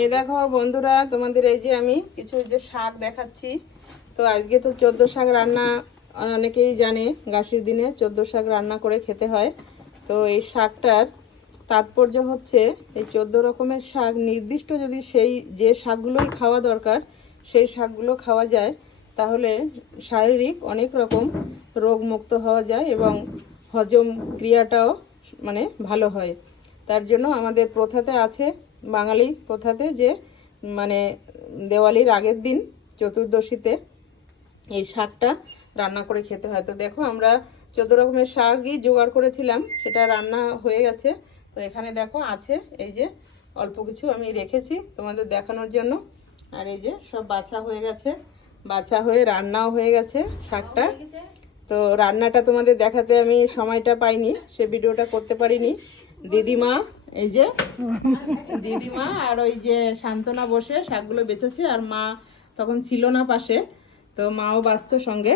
এই দেখো বন্ধুরা, তোমাদের এই যে আমি কিছু যে শাক দেখাচ্ছি। তো আজকে তো 14 শাক রান্না, অনেকেই জানে গাছের দিনে 14 শাক রান্না করে খেতে হয়। তো এই শাকটার তাৎপর্য হচ্ছে, এই 14 রকমের শাক নির্দিষ্ট যদি সেই যে শাকগুলোই খাওয়া দরকার সেই শাকগুলো খাওয়া যায়, তাহলে শারীরিক অনেক রকম রোগ মুক্ত হওয়া যায় এবং হজম ক্রিয়াটাও মানে ভালো হয়। তার জন্য আমাদের প্রথাতে আছে, বাঙালি প্রথাতে, যে মানে দেওয়ালির আগের দিন চতুর্দশীতে এই শাকটা রান্না করে খেতে হয়। তো দেখো আমরা 14 রকমের শাকই জোগাড় করেছিলাম, সেটা রান্না হয়ে গেছে। তো এখানে দেখো আছে, এই যে অল্প কিছু আমি রেখেছি তোমাদের দেখানোর জন্য। আর এই যে সব বাছা হয়ে গেছে, বাছা হয়ে রান্নাও হয়ে গেছে শাকটা। তো রান্নাটা তোমাদের দেখাতে আমি সময়টা পাইনি, সে ভিডিওটা করতে পারিনি। দিদিমা, এই যে দিদিমা আর ওই যে শান্তনা বসে শাকগুলো বেছেছে, আর মা তখন ছিল না পাশে, তো মাও ব্যস্ত সঙ্গে।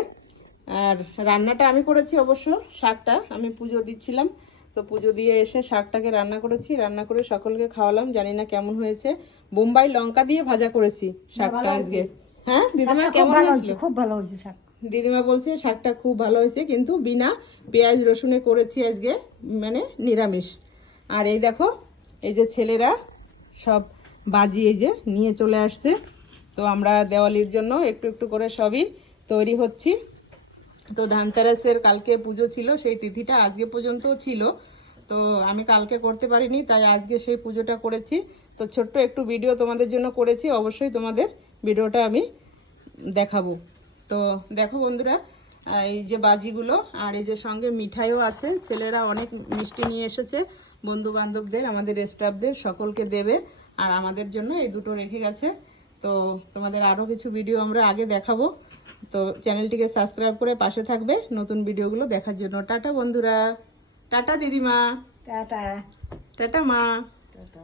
আর রান্নাটা আমি করেছি, অবশ্য শাকটা আমি পুজো দিচ্ছিলাম, তো পুজো দিয়ে এসে শাকটাকে রান্না করেছি, রান্না করে সকলকে খাওয়ালাম। জানি না কেমন হয়েছে, বোম্বাই লঙ্কা দিয়ে ভাজা করেছি শাকটা আজকে। হ্যাঁ দিদিমা, কেমন হয়েছিল? খুব ভালো হয়েছে শাক। দিদিমা বলছে শাকটা খুব ভালো হয়েছে, কিন্তু বিনা পেঁয়াজ রসুনে করেছি আজকে, মানে নিরামিষ। আর এই দেখো, এই যে ছেলেরা সব বাজি এই যে নিয়ে চলে আসছে। তো আমরা দেওয়ালির জন্য একটু একটু করে সবই তৈরি হচ্ছি। তো ধানতেরাসের কালকে পুজো ছিল, সেই তিথিটা আজকে পর্যন্ত ছিল। তো আমি কালকে করতে পারিনি, তাই আজকে সেই পুজোটা করেছি। তো ছোট্ট একটু ভিডিও তোমাদের জন্য করেছি, অবশ্যই তোমাদের ভিডিওটা আমি দেখাবো। তো দেখো বন্ধুরা, এই যে বাজিগুলো, আর এই যে সঙ্গে মিঠাইও আছে। ছেলেরা অনেক মিষ্টি নিয়ে এসেছে, বন্ধু বান্ধবদের, আমাদের স্টাফদের সকলকে দেবে। আর আমাদের জন্য এই দুটো রেখে গেছে। তো তোমাদের আরও কিছু ভিডিও আমরা আগে দেখাবো। তো চ্যানেলটিকে সাবস্ক্রাইব করে পাশে থাকবে নতুন ভিডিওগুলো দেখার জন্য। টাটা বন্ধুরা, টাটা দিদিমা, টাটা। টাটা মা। টাটা।